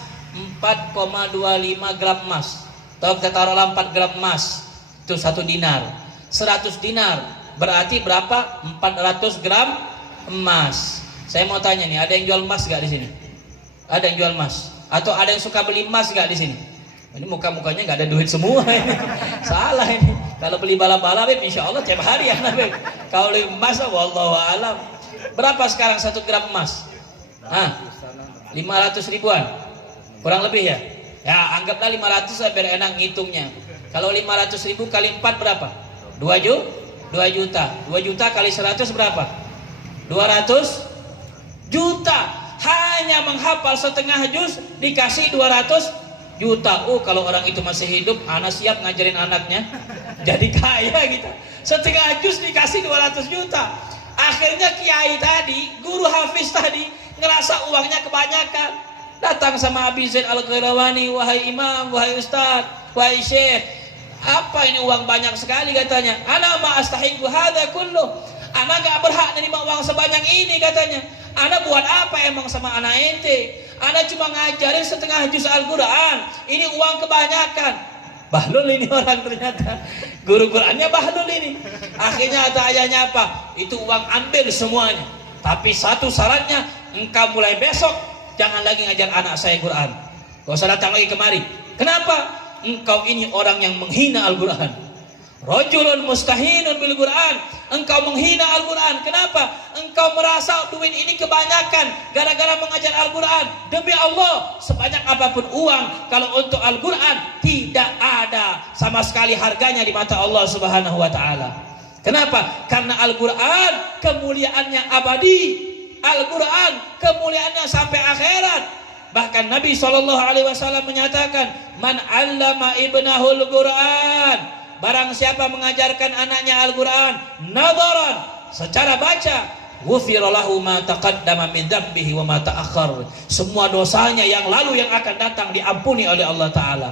4,25 gram emas. Atau kita taruhlah 4 gram emas. Itu 1 dinar. 100 dinar berarti berapa? 400 gram emas. Saya mau tanya nih, ada yang jual emas gak di sini? Ada yang jual emas? Atau ada yang suka beli emas gak di sini? Ini muka-mukanya gak ada duit semua ini. Salah ini. Kalau beli bala-bala, Beb, insya Allah tiap hari ya, Beb. Kalau beli emas, wallahu alam. Berapa sekarang 1 gram emas? 500 ribuan? Kurang lebih ya? Ya, anggaplah 500 biar enak ngitungnya. Kalau 500 ribu kali 4 berapa? 2 juta. 2 juta kali 100 berapa? 200 juta. Hanya menghafal setengah juz dikasih 200 juta. Kalau orang itu masih hidup, anak siap ngajarin anaknya jadi kaya gitu. Setengah juz dikasih 200 juta. Akhirnya kiai tadi, guru hafiz tadi ngerasa uangnya kebanyakan. Datang sama Abi Zaid Al-Qayrawani, wahai imam, wahai ustaz, wahai syekh, apa ini uang banyak sekali katanya. Ana ma astahiqu hadza kullu. Ana gak berhak menerima uang sebanyak ini katanya. Ana buat apa emang sama anak ente? Ana cuma ngajarin setengah juz Al-Quran. Ini uang kebanyakan. Bahlul ini orang ternyata. Guru Qurannya bahlul ini. Akhirnya ada ayahnya apa? Itu uang ambil semuanya. Tapi satu syaratnya, engkau mulai besok jangan lagi ngajar anak saya Quran. Gak usah datang lagi kemari. Kenapa? Engkau ini orang yang menghina Al-Quran. Rajulun mustahinun bil Quran. Engkau menghina Al-Quran. Kenapa? Engkau merasa duit ini kebanyakan gara-gara mengajar Al-Quran. Demi Allah, sebanyak apapun uang, kalau untuk Al-Quran tidak ada sama sekali harganya di mata Allah Subhanahu wa taala. Kenapa? Karena Al-Quran kemuliaannya abadi. Al-Quran kemuliaannya sampai akhirat. Bahkan Nabi SAW menyatakan, man 'allama ibnahul Quran, barang siapa mengajarkan anaknya Al-Quran nadharan, secara baca, ghufira lahu ma taqaddama min dzambihi wa ma ta'akhkhar, semua dosanya yang lalu yang akan datang diampuni oleh Allah Ta'ala.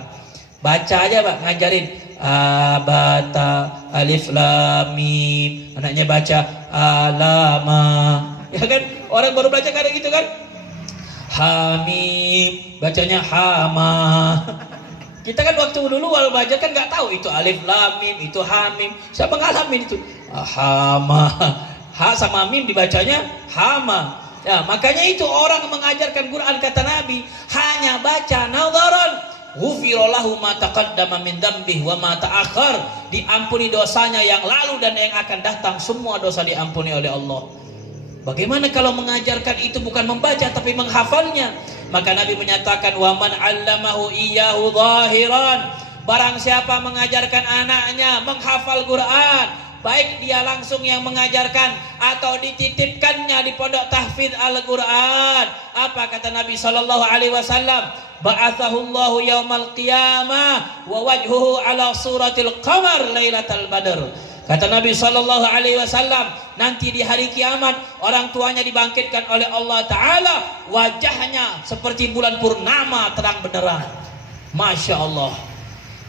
Baca aja Pak, ngajarin abata alif lam mim, anaknya baca alama, ya kan? Orang baru belajar kadang gitu kan, hamim bacanya hama. Kita kan waktu dulu awal belajar kan nggak tahu itu alif lam mim, itu hamim. Saya mengalami itu. Hama. Ha sama mim dibacanya hama. Ya, makanya itu orang mengajarkan Quran kata Nabi hanya baca nadharan, ghufira lahu ma taqaddama min dzambihi wa ma ta'akhkhar, diampuni dosanya yang lalu dan yang akan datang, semua dosa diampuni oleh Allah. Bagaimana kalau mengajarkan itu bukan membaca tapi menghafalnya? Maka Nabi menyatakan, wa man 'allamahu iyyahu zahiran, barang siapa mengajarkan anaknya menghafal Quran, baik dia langsung yang mengajarkan atau dititipkannya di pondok tahfidz Al-Quran, apa kata Nabi sallallahu alaihi wasallam? Ba'athahu Allahu yaumal qiyamah wa wajhuhu ala suratil qamar lailatal badr. Kata Nabi sallallahu alaihi wasallam, nanti di hari kiamat orang tuanya dibangkitkan oleh Allah Ta'ala, wajahnya seperti bulan purnama terang benderang. Masya Allah.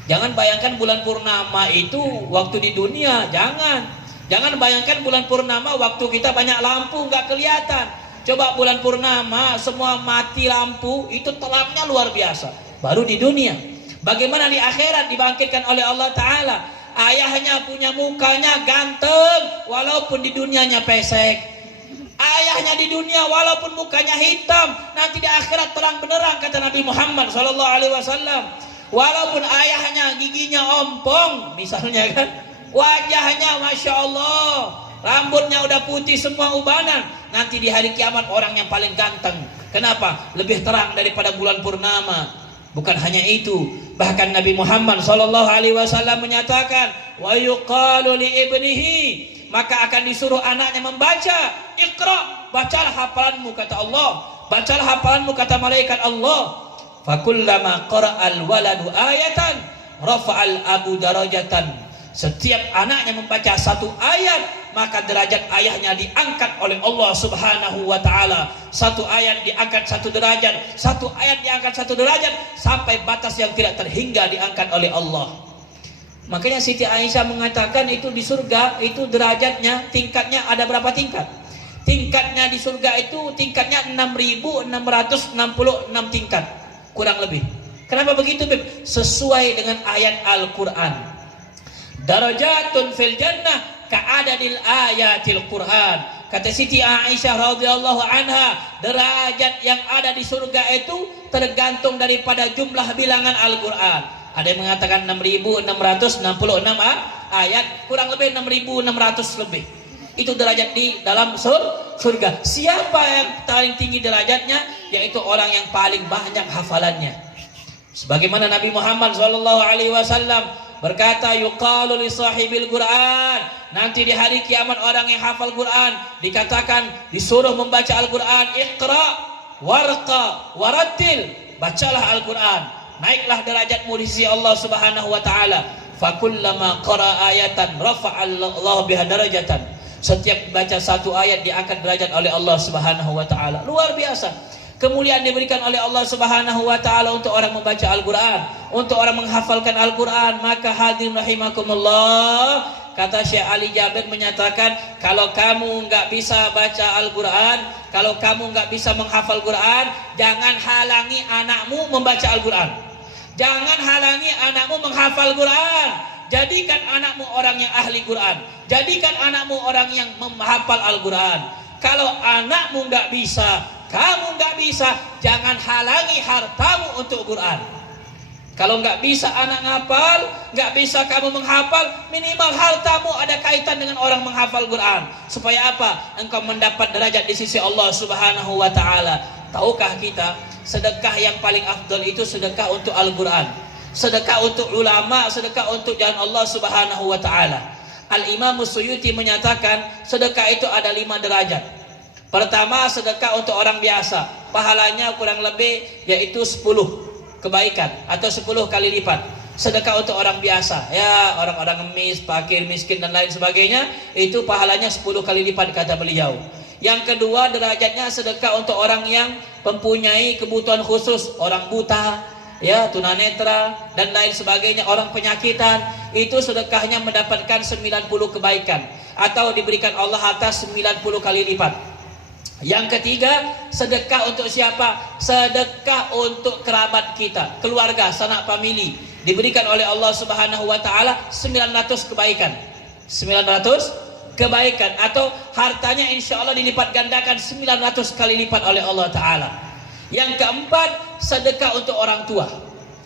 Jangan bayangkan bulan purnama itu waktu di dunia, jangan. Jangan bayangkan bulan purnama waktu kita banyak lampu nggak kelihatan. Coba bulan purnama semua mati lampu, itu terangnya luar biasa. Baru di dunia. Bagaimana di akhirat dibangkitkan oleh Allah Ta'ala? Ayahnya punya mukanya ganteng walaupun di dunianya pesek. Ayahnya di dunia walaupun mukanya hitam, nanti di akhirat terang benderang, kata Nabi Muhammad SAW. Walaupun ayahnya giginya ompong misalnya kan, wajahnya Masya Allah, rambutnya udah putih semua ubanan, nanti di hari kiamat orang yang paling ganteng. Kenapa? Lebih terang daripada bulan purnama. Bukan hanya itu, bahkan Nabi Muhammad SAW menyatakan, wa yuqalu li ibnihi, maka akan disuruh anaknya membaca, Iqra, bacalah hafalanmu, kata Allah, bacalah hafalanmu, kata malaikat Allah. Fakullama qara'al waladu ayatan rafa'al abu darajatan. Setiap anaknya membaca satu ayat, maka derajat ayahnya diangkat oleh Allah Subhanahu wa Ta'ala. Satu ayat diangkat satu derajat, satu ayat diangkat satu derajat, sampai batas yang tidak terhingga diangkat oleh Allah. Makanya Siti Aisyah mengatakan itu di surga itu derajatnya, tingkatnya ada berapa tingkat? Tingkatnya di surga itu tingkatnya 6.666 tingkat, kurang lebih. Kenapa begitu, Beb? Sesuai dengan ayat Al-Quran. Darajatun fil jannah ka'adadil ayatil Quran. Kata Siti Aisyah radhiyallahu anha, derajat yang ada di surga itu tergantung daripada jumlah bilangan Al-Quran. Ada yang mengatakan 6.666 ayat, kurang lebih 6.600 lebih. Itu derajat di dalam surga. Siapa yang paling tinggi derajatnya? Yaitu orang yang paling banyak hafalannya. Sebagaimana Nabi Muhammad SAW berkata, yuqalu li sahibil Quran, nanti di hari kiamat orang yang hafal Quran dikatakan, disuruh membaca Al-Quran, Iqra warqa warattil, bacalah Al-Quran, naiklah derajatmu di sisi Allah Subhanahu wa Ta'ala. Fakullama qara ayatan rafa'allahu biha darajatan. Setiap baca satu ayat diangkat derajat oleh Allah Subhanahu wa Ta'ala. Luar biasa kemuliaan diberikan oleh Allah Subhanahu wa Ta'ala untuk orang membaca Al-Quran, untuk orang menghafalkan Al-Quran. Maka hadirin rahimakumullah, kata Syekh Ali Jabir menyatakan, kalau kamu nggak bisa baca Al-Quran, kalau kamu nggak bisa menghafal Quran, jangan halangi anakmu membaca Al-Quran. Jangan halangi anakmu menghafal Quran. Jadikan anakmu orang yang ahli Quran. Jadikan anakmu orang yang menghafal Al-Quran. Kalau anakmu nggak bisa, kamu nggak bisa, jangan halangi hartamu untuk Quran. Kalau nggak bisa anak ngapal, nggak bisa kamu menghafal, minimal hartamu ada kaitan dengan orang menghafal Quran. Supaya apa? Engkau mendapat derajat di sisi Allah Subhanahu wa Ta'ala. Tahukah kita, sedekah yang paling afdal itu sedekah untuk Al-Quran, sedekah untuk ulama, sedekah untuk jalan Allah Subhanahu wa Ta'ala. Al-Imam Suyuti menyatakan sedekah itu ada 5 derajat. Pertama, sedekah untuk orang biasa, pahalanya kurang lebih yaitu 10 kebaikan atau 10 kali lipat. Sedekah untuk orang biasa, ya orang-orang ngemis, fakir, miskin dan lain sebagainya, itu pahalanya 10 kali lipat, kata beliau. Yang kedua, derajatnya sedekah untuk orang yang mempunyai kebutuhan khusus, orang buta, ya, tunanetra dan lain sebagainya, orang penyakitan, itu sedekahnya mendapatkan 90 kebaikan atau diberikan Allah atas 90 kali lipat. Yang ketiga, sedekah untuk siapa? Sedekah untuk kerabat kita, keluarga, sanak famili, diberikan oleh Allah Subhanahu wa Ta'ala 900 kebaikan. 900 kebaikan atau hartanya insya Allah dilipat gandakan 900 kali lipat oleh Allah Ta'ala. Yang keempat, sedekah untuk orang tua,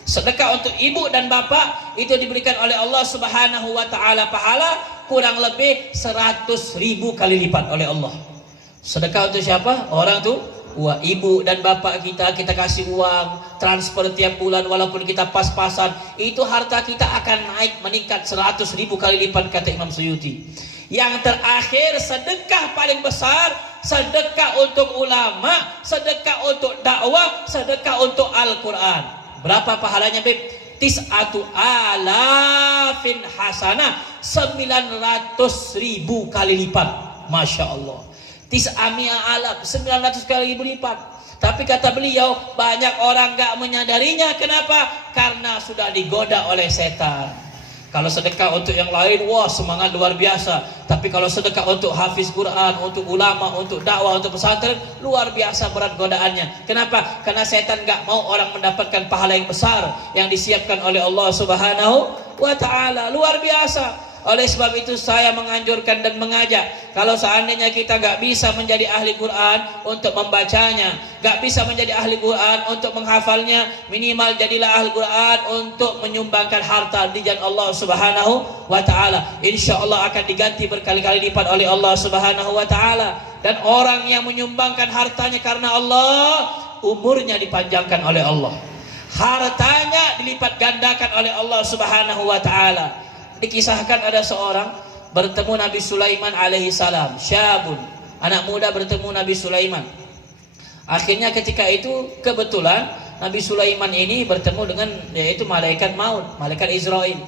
sedekah untuk ibu dan bapak, itu diberikan oleh Allah Subhanahu wa Ta'ala pahala kurang lebih 100.000 kali lipat oleh Allah. Sedekah untuk siapa? Orang tuh, wah, ibu dan bapak kita, kita kasih uang transfer tiap bulan walaupun kita pas-pasan, itu harta kita akan naik meningkat 100.000 kali lipat, kata Imam Suyuti. Yang terakhir, sedekah paling besar, sedekah untuk ulama, sedekah untuk dakwah, sedekah untuk Al-Quran. Berapa pahalanya, Beb? 900.000 hasanah, 900.000 kali lipat. Masya Allah. 900 kali lipat. Tapi kata beliau, banyak orang gak menyadarinya. Kenapa? Karena sudah digoda oleh setan. Kalau sedekah untuk yang lain, wah semangat luar biasa. Tapi kalau sedekah untuk hafiz Quran, untuk ulama, untuk dakwah, untuk pesantren, luar biasa berat godaannya. Kenapa? Karena setan gak mau orang mendapatkan pahala yang besar yang disiapkan oleh Allah Subhanahu wa ta'ala. Luar biasa. Oleh sebab itu saya menganjurkan dan mengajak, kalau seandainya kita gak bisa menjadi ahli Quran untuk membacanya, gak bisa menjadi ahli Quran untuk menghafalnya, minimal jadilah ahli Quran untuk menyumbangkan harta di jalan Allah Subhanahu wa ta'ala. Insya Allah akan diganti berkali-kali lipat oleh Allah Subhanahu wa ta'ala. Dan orang yang menyumbangkan hartanya karena Allah, umurnya dipanjangkan oleh Allah, hartanya dilipat gandakan oleh Allah Subhanahu wa ta'ala. Dikisahkan ada seorang bertemu Nabi Sulaiman alaihi salam, syabun, anak muda bertemu Nabi Sulaiman. Akhirnya ketika itu kebetulan Nabi Sulaiman ini bertemu dengan yaitu malaikat maut, malaikat Israel.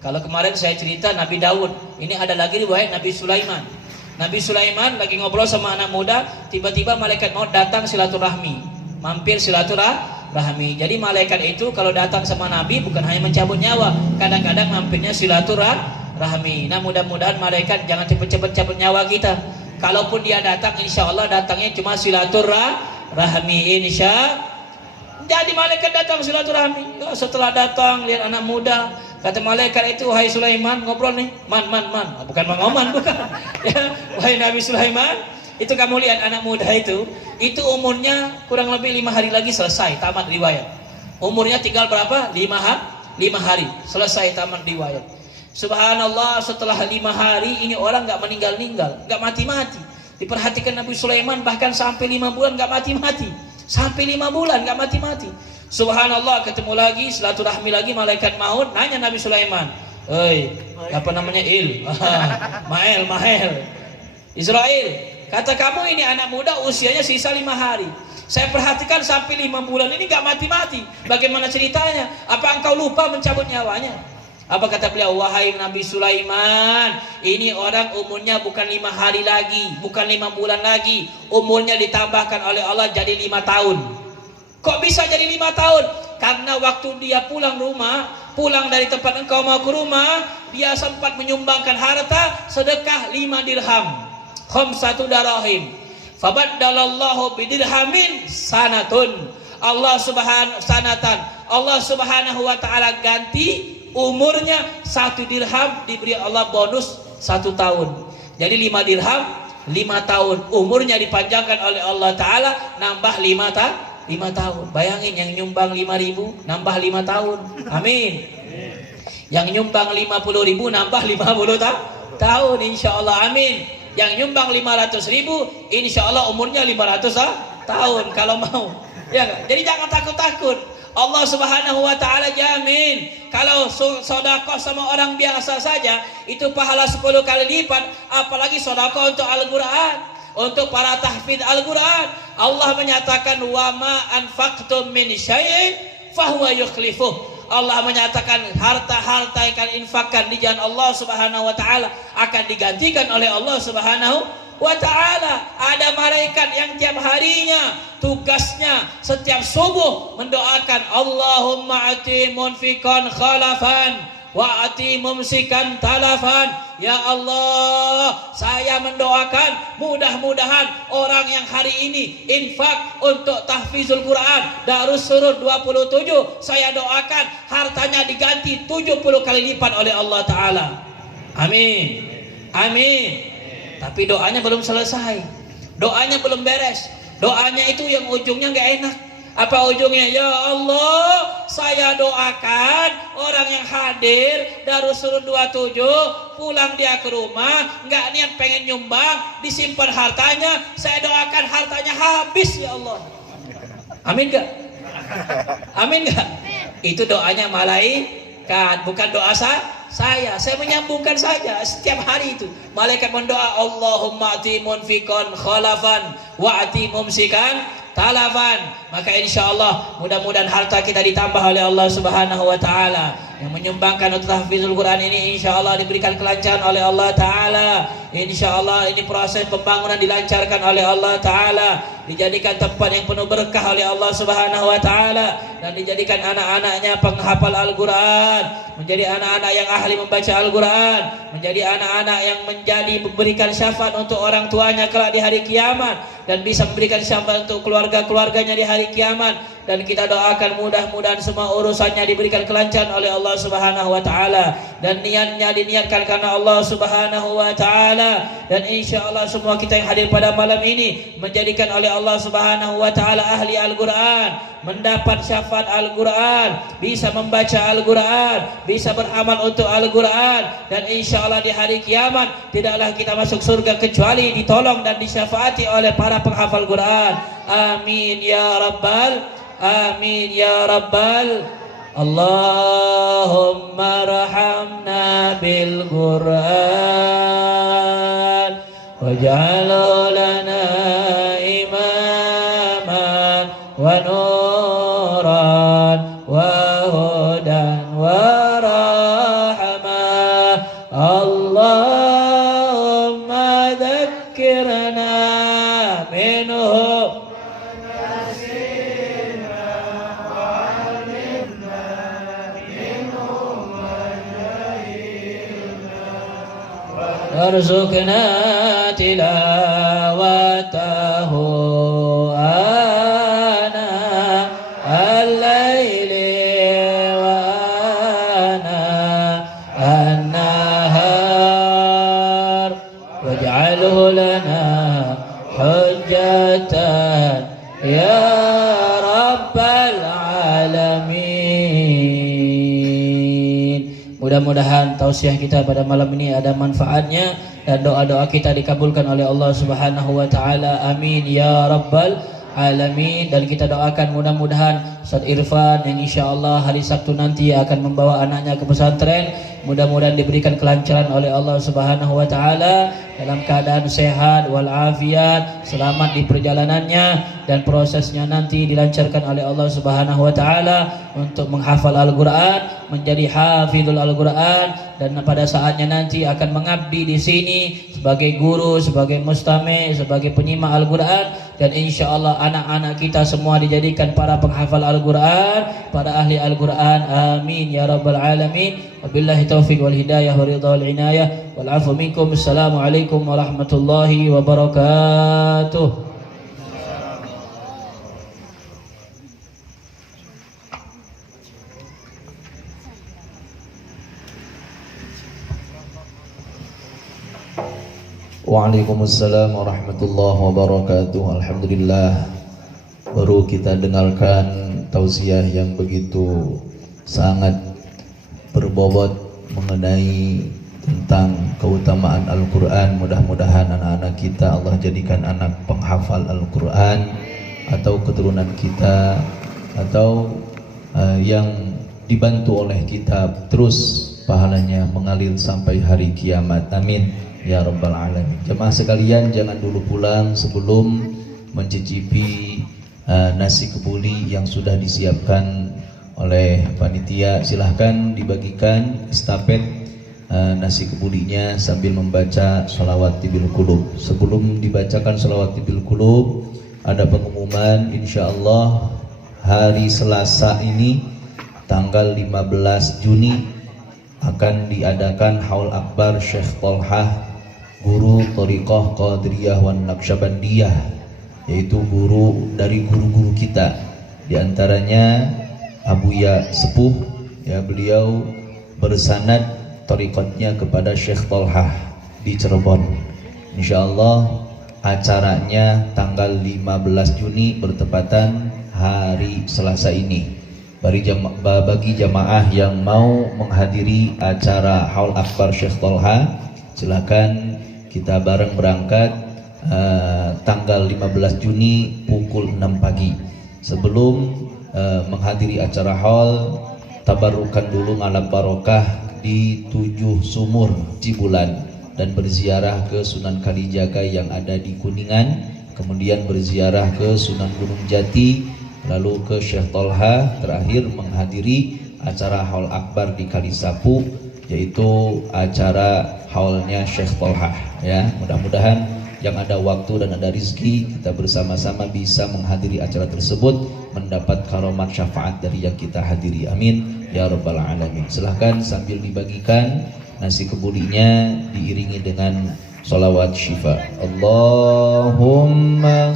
Kalau kemarin saya cerita Nabi Daud, ini ada lagi riwayat Nabi Sulaiman. Nabi Sulaiman lagi ngobrol sama anak muda, tiba-tiba malaikat maut datang silaturahmi, mampir silaturahmi. Jadi malaikat itu kalau datang sama Nabi bukan hanya mencabut nyawa, kadang-kadang mampirnya silaturahmi. Nah mudah-mudahan malaikat jangan cepet-cepet cabut nyawa kita. Kalaupun dia datang, insya Allah datangnya cuma silaturahmi, insya. Jadi malaikat datang silaturahmi. Setelah datang lihat anak muda, kata malaikat itu, wahai Sulaiman, ngobrol nih, man, bukan Mang Oman, bukan. Ya, wahai Nabi Sulaiman, itu kamu lihat anak muda itu umurnya kurang lebih 5 hari lagi selesai tamat riwayat. Umurnya tinggal berapa? 5 hari selesai tamat riwayat. Subhanallah, setelah 5 hari ini orang gak meninggal-ninggal, gak mati-mati. Diperhatikan Nabi Sulaiman bahkan sampai 5 bulan gak mati-mati. Sampai 5 bulan gak mati-mati. Subhanallah, ketemu lagi, silaturahmi lagi, malaikat maut nanya Nabi Sulaiman, "Oi, apa namanya Mael, Israel, kata kamu ini anak muda usianya sisa 5 hari. Saya perhatikan sampai 5 bulan ini gak mati-mati. Bagaimana ceritanya? Apa engkau lupa mencabut nyawanya?" Apa kata beliau? Wahai Nabi Sulaiman, ini orang umurnya bukan 5 hari lagi, bukan 5 bulan lagi. Umurnya ditambahkan oleh Allah jadi 5 tahun. Kok bisa jadi 5 tahun? Karena waktu dia pulang dari tempat engkau mau ke rumah, dia sempat menyumbangkan harta sedekah 5 dirham. Khamsatu darahim. Fabaddalallahu bidirhamin sanatun. Allah Subhanahu wa ta'ala ganti umurnya 1 dirham, diberi Allah bonus 1 tahun. Jadi 5 dirham 5 tahun. Umurnya dipanjangkan oleh Allah Ta'ala, nambah 5 tahun. Bayangin, yang nyumbang 5.000 nambah 5 tahun. Amin. Yang nyumbang 50.000 nambah 50 tahun, insya Allah. Amin. Yang nyumbang 500.000, insya Allah umurnya 500 tahun kalau mau. Ya, jadi jangan takut-takut. Allah Subhanahu wa ta'ala jamin, kalau sedekah sama orang biasa saja itu pahala 10 kali lipat, apalagi sedekah untuk Al-Quran, untuk para tahfidz Al-Quran. Allah menyatakan, wa ma anfaqtum min syai'in fahuwa yukhlifuh. Allah menyatakan harta-harta yang kalian infakkan di jalan Allah Subhanahu wa ta'ala akan digantikan oleh Allah Subhanahu wa ta'ala. Ada malaikat yang tiap harinya tugasnya setiap subuh mendoakan, Allahumma ati munfikan khalafan wa ati mumsikan talafan. Ya Allah, saya mendoakan mudah-mudahan orang yang hari ini infak untuk tahfizul Quran Darus Surur 27, saya doakan hartanya diganti 70 kali lipat oleh Allah Ta'ala. Amin. Amin. Tapi doanya belum selesai, doanya belum beres. Doanya itu yang ujungnya gak enak. Apa ujungnya? Ya Allah, saya doakan orang yang hadir Darus Surur 27 pulang dia ke rumah, gak niat pengen nyumbang, disimpan hartanya, saya doakan hartanya habis ya Allah. Amin gak? Amin gak? Itu doanya malaikat, bukan doa saya menyambungkan saja. Setiap hari itu malaikat mendoa, Allahumma ati munfikan khalafan wa ati mumsikan talafan. Maka insya Allah mudah-mudahan harta kita ditambah oleh Allah Subhanahu wa ta'ala. yang menyumbangkan untuk tahfizul Quran ini insyaallah diberikan kelancaran oleh Allah Ta'ala. Insyaallah ini proses pembangunan dilancarkan oleh Allah Ta'ala, dijadikan tempat yang penuh berkah oleh Allah Subhanahu wa Ta'ala, dan dijadikan anak-anaknya penghafal Al-Quran, menjadi anak-anak yang ahli membaca Al-Quran, menjadi anak-anak yang menjadi memberikan syafaat untuk orang tuanya kelak di hari kiamat, dan bisa memberikan syafaat untuk keluarga-keluarganya di hari kiamat. Dan kita doakan mudah-mudahan semua urusannya diberikan kelancaran oleh Allah Subhanahu wa Ta'ala, dan niatnya diniatkan karena Allah Subhanahu wa Ta'ala. Dan insyaallah semua kita yang hadir pada malam ini menjadikan oleh Allah Subhanahu wa Ta'ala ahli Al-Quran, mendapat syafaat Al-Quran, bisa membaca Al-Quran, bisa beramal untuk Al-Quran, dan insyaallah di hari kiamat tidaklah kita masuk surga kecuali ditolong dan disyafaati oleh para penghafal Quran. Amin ya rabbal amin ya rabbal. Allahumma rahamna bil Quran waj'alhu lana imaman wa nuran wa hudan wa rahmah. Allahumma dhakkirna minhu warzuqna tilawatahu ana al-laili wa ana an-nahar waj'alhu lana hujjatan ya rabbal alamin. Mudah-mudahan tausiah kita pada malam ini ada manfaatnya dan doa-doa kita dikabulkan oleh Allah Subhanahu wa Ta'ala. Amin ya rabbal alamin. Dan kita doakan mudah-mudahan Ustaz Irfan yang insyaallah hari Sabtu nanti akan membawa anaknya ke pesantren, mudah-mudahan diberikan kelancaran oleh Allah Subhanahu wa Ta'ala, dalam keadaan sehat walafiat, selamat di perjalanannya, dan prosesnya nanti dilancarkan oleh Allah Subhanahu wa Ta'ala untuk menghafal Al-Quran, menjadi hafizul Al-Quran, dan pada saatnya nanti akan mengabdi di sini sebagai guru, sebagai mustami', sebagai penyimak Al-Quran. Dan insyaallah anak-anak kita semua dijadikan para penghafal Al-Quran, para ahli Al-Quran. Amin ya rabbal alamin. Wabillahi taufiq wal hidayah wa ridha wal inayah wal afu minkum. Assalamualaikum warahmatullahi wabarakatuh. Waalaikumsalam warahmatullahi wabarakatuh. Alhamdulillah, baru kita dengarkan tausiah yang begitu sangat berbobot mengenai tentang keutamaan Al-Quran. Mudah-mudahan anak-anak kita Allah jadikan anak penghafal Al-Quran, atau keturunan kita, atau yang dibantu oleh kitab, terus pahalanya mengalir sampai hari kiamat. Amin ya rabbal alamin. Jemaah sekalian, jangan dulu pulang sebelum mencicipi nasi kebuli yang sudah disiapkan oleh panitia. Silahkan dibagikan estafet nasi kebulinya sambil membaca sholawat tibil qulub. Sebelum dibacakan sholawat tibil qulub, ada pengumuman. Insyaallah hari Selasa ini tanggal 15 Juni akan diadakan Haul Akbar Syekh Tolhah, guru Thariqah Qadiriyah wan Naqsyabandiyah, yaitu guru dari guru-guru kita, diantaranya Abuya Sepuh, ya, beliau bersanad thariqatnya kepada Syekh Tolhah di Cirebon. Insyaallah acaranya tanggal 15 Juni bertepatan hari Selasa ini. Bagi jamaah yang mau menghadiri acara Haul Akbar Syekh Tolhah, silakan kita bareng berangkat tanggal 15 Juni pukul 6 pagi. Sebelum menghadiri acara haul, tabarukan dulu ngalap barokah di 7 sumur Cibulan dan berziarah ke Sunan Kalijaga yang ada di Kuningan, kemudian berziarah ke Sunan Gunung Jati, lalu ke Syekh Tolhah, terakhir menghadiri acara haul akbar di Kalisapu, yaitu acara haulnya Syekh Tolhah ya. Mudah-mudahan yang ada waktu dan ada rizki, kita bersama-sama bisa menghadiri acara tersebut, mendapat karomat syafaat dari yang kita hadiri. Amin ya rabbal alamin. Silahkan sambil dibagikan nasi kebulinya diiringi dengan sholawat syifa. Allahumma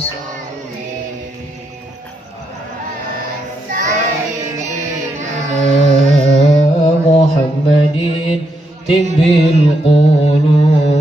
Muhammadin tibbil qulub